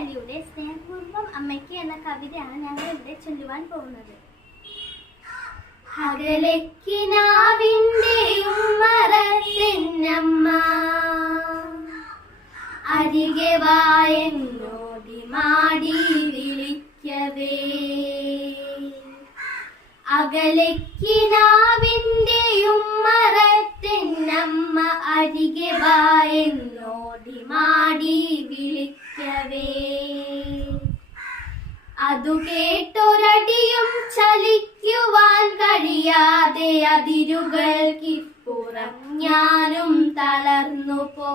അലിയുടെ സ്നേഹപൂർവ്വം അമ്മയ്ക്ക് എന്ന കവിതയാണ് ഞങ്ങൾ ഇവിടെ ചൊല്ലുവാൻ പോകുന്നത്. അകലക്കിനാവിന്റെ ഉമ്മറത്തെന്നമ്മ അരികെ വായെന്നോടി മാടി വിളിക്കവേ. അകലക്കിനാവിന്റെ ഉമ്മറത്തെന്നമ്മ അരികെ വായെന്നോടി മാടി വിളിക്കവേ. അതു കേട്ടൊരടിയും ചലിക്കുവാൻ കഴിയാതെ അതിരുകൾക്കിപ്പുറം ഞാനും തളർന്നു പോ.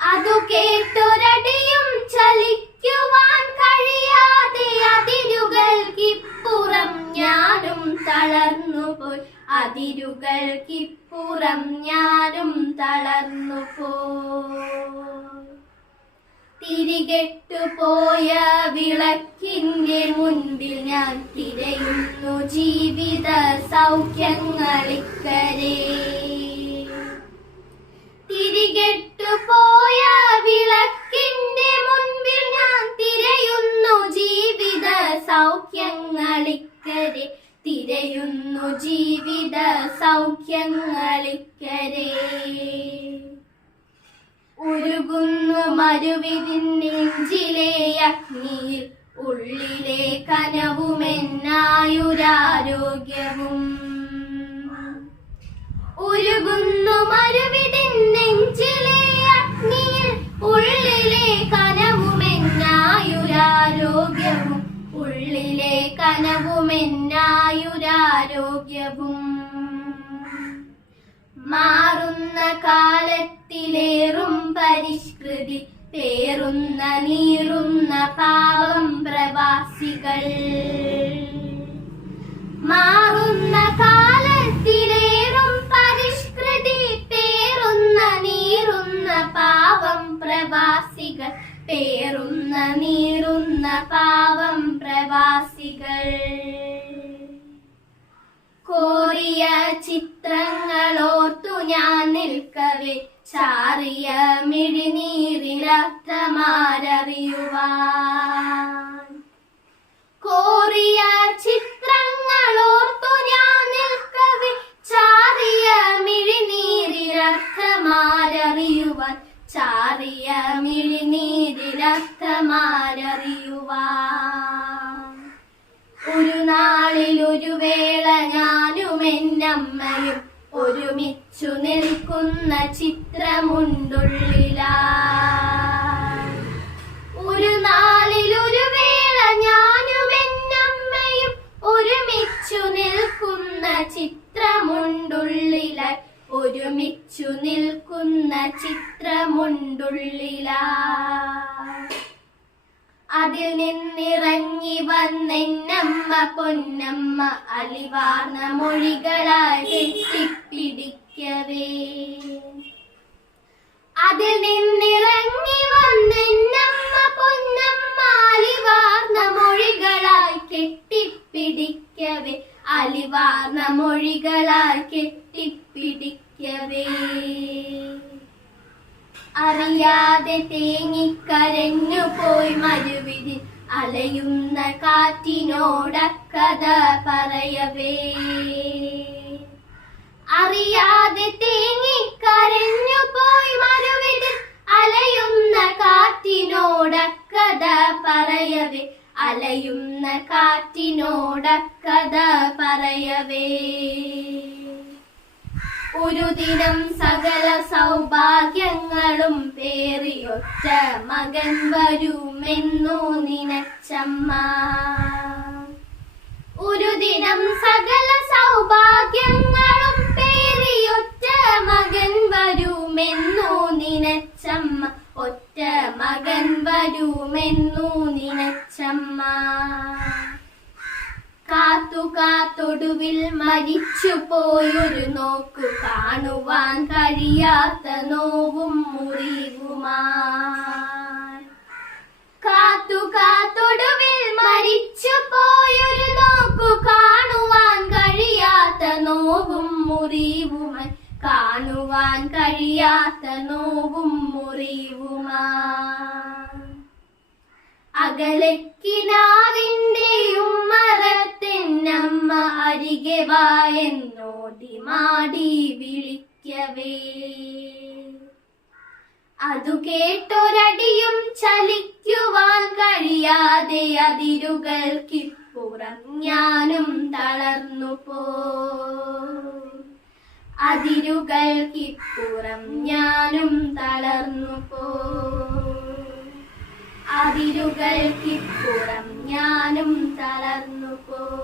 അതു കേട്ടൊരടിയും ചലിക്കുവാൻ കഴിയാതെ അതിരുകൾക്കിപ്പുറം ഞാനും തളർന്നു പോയി. അതിരുകൾക്കിപ്പുറം ഞാനും തളർന്നു പോയി. തിരികെട്ടുപോയ വിളക്കിന്റെ മുൻപിൽ ഞാൻ തിരയുന്നു ജീവിത സൗഖ്യങ്ങളിക്കരെ. തിരികെട്ടുപോയ വിളക്കിന്റെ മുൻപിൽ ഞാൻ തിരയുന്നു ജീവിത സൗഖ്യങ്ങളിക്കരെ. തിരയുന്നു ജീവിത സൗഖ്യങ്ങളിക്കരെ. ഉരുകുന്നു മരുവിതിൻ നെഞ്ചിലെ അഗ്നിയിൽ ഉള്ളിലെ കനവുമെന്നായുരാരോഗ്യവും. ഉരുകുന്നു മരുവിതിൻ നെഞ്ചിലെ അഗ്നിയിൽ ഉള്ളിലെ കനവുമെന്നായുരാരോഗ്യവും. ഉള്ളിലെ കനവുമെന്നായുരാരോഗ്യവും. മാറുന്ന കാലത്തിലേറും പരിഷ്കൃതി പേറുന്ന നീറുന്ന പാവം പ്രവാസികൾ. മാറുന്ന കാലത്തിലേറും പരിഷ്കൃതി പേറുന്ന നീറുന്ന പാവം പ്രവാസികൾ. പേറുന്ന നീറുന്ന പാവം പ്രവാസികൾ. കോറിയ ചിത്രങ്ങളോർത്തു ഞാൻ നിൽക്കവേ ചാറിയ മിഴിനീരിലർത്ഥമാരറിയുവാൻ. കോറിയ ചിത്രങ്ങളോർത്തു ഞാൻ നിൽക്കവേ ചാറിയ മിഴിനീരിലർത്ഥമാരറിയുവാൻ. ചാറിയ മിഴിനീരിലർത്ഥമാരറിയുവാൻ. ഒരു നാളിൽ ഒരു വേള ഞാനും എന്നമ്മയും ഒരുമിച്ചു നിൽക്കുന്ന ചിത്രമുണ്ടുള്ളിലായി. ഒരു നാളിൽ ഒരു വേള ഞാനും എന്നമ്മയും ഒരുമിച്ചു നിൽക്കുന്ന ചിത്രമുണ്ടുള്ളിലായി. ഒരുമിച്ചു നിൽക്കുന്ന ചിത്രമുണ്ടുള്ളിലായി. അതിൽ നിന്നിറങ്ങി വന്നെന്നമ്മ പൊന്നമ്മ അലിവാർന്ന മൊഴികളായി കെട്ടിപ്പിടിക്കവേ. അതിൽ നിന്നിറങ്ങി വന്നെന്നമ്മ പൊന്നമ്മ അലിവാർന്ന മൊഴികളായി കെട്ടിപ്പിടിക്കവേ. അലിവാർന്ന മൊഴികളായി കെട്ടിപ്പിടിക്കവേ. അറിയാതെ തേങ്ങിക്കരഞ്ഞു പോയി മരുവിതിൽ അലയുന്ന കാറ്റിനോടക്കഥ പറയവേ. അറിയാതെ തേങ്ങിക്കരഞ്ഞു പോയി മരുവിതിൽ അലയുന്ന കാറ്റിനോടക്കഥ പറയവേ. അലയുന്ന കാറ്റിനോടക്കഥ പറയവേ. ഒരു ദിനം സകല സൗഭാഗ്യങ്ങളും പേറിയൊറ്റ മകൻ വരുമെന്നു നിനച്ചമ്മ. ഒരു ദിനം സകല സൗഭാഗ്യങ്ങളും പേറിയൊറ്റ മകൻ വരുമെന്നു നിനച്ചമ്മ. ഒറ്റ മകൻ വരുമെന്നു നിനച്ചമ്മ. കാത്തു കാത്തൊടുവിൽ മരിച്ചു പോയൊരു നോക്കു കാണുവാൻ കഴിയാത്ത നോവും മുറിവുമായി. കാത്തു കാത്തൊടുവിൽ മരിച്ചു പോയൊരു നോക്കു കാണുവാൻ കഴിയാത്ത നോവും മുറിവുമായി. കാണുവാൻ കഴിയാത്ത നോവും മുറിവുമാ. അകലക്കിനാവിന്റെ ഉമ്മറത്തെന്നമ്മ അരികെ വായെന്നോതി മാടി വിളിക്കവേ, അതു കേട്ടൊരടിയും ചലിക്കുവാൻ കഴിയാതെ അതിരുകൾക്കിപ്പുറം ഞാനും തളർന്നു പോയി. അതിരുകൾക്കിപ്പുറം ഞാനും തളർന്നു പോയി. അതിരുകൾക്കിപ്പുറം ഞാനും തളർന്നു പോയി.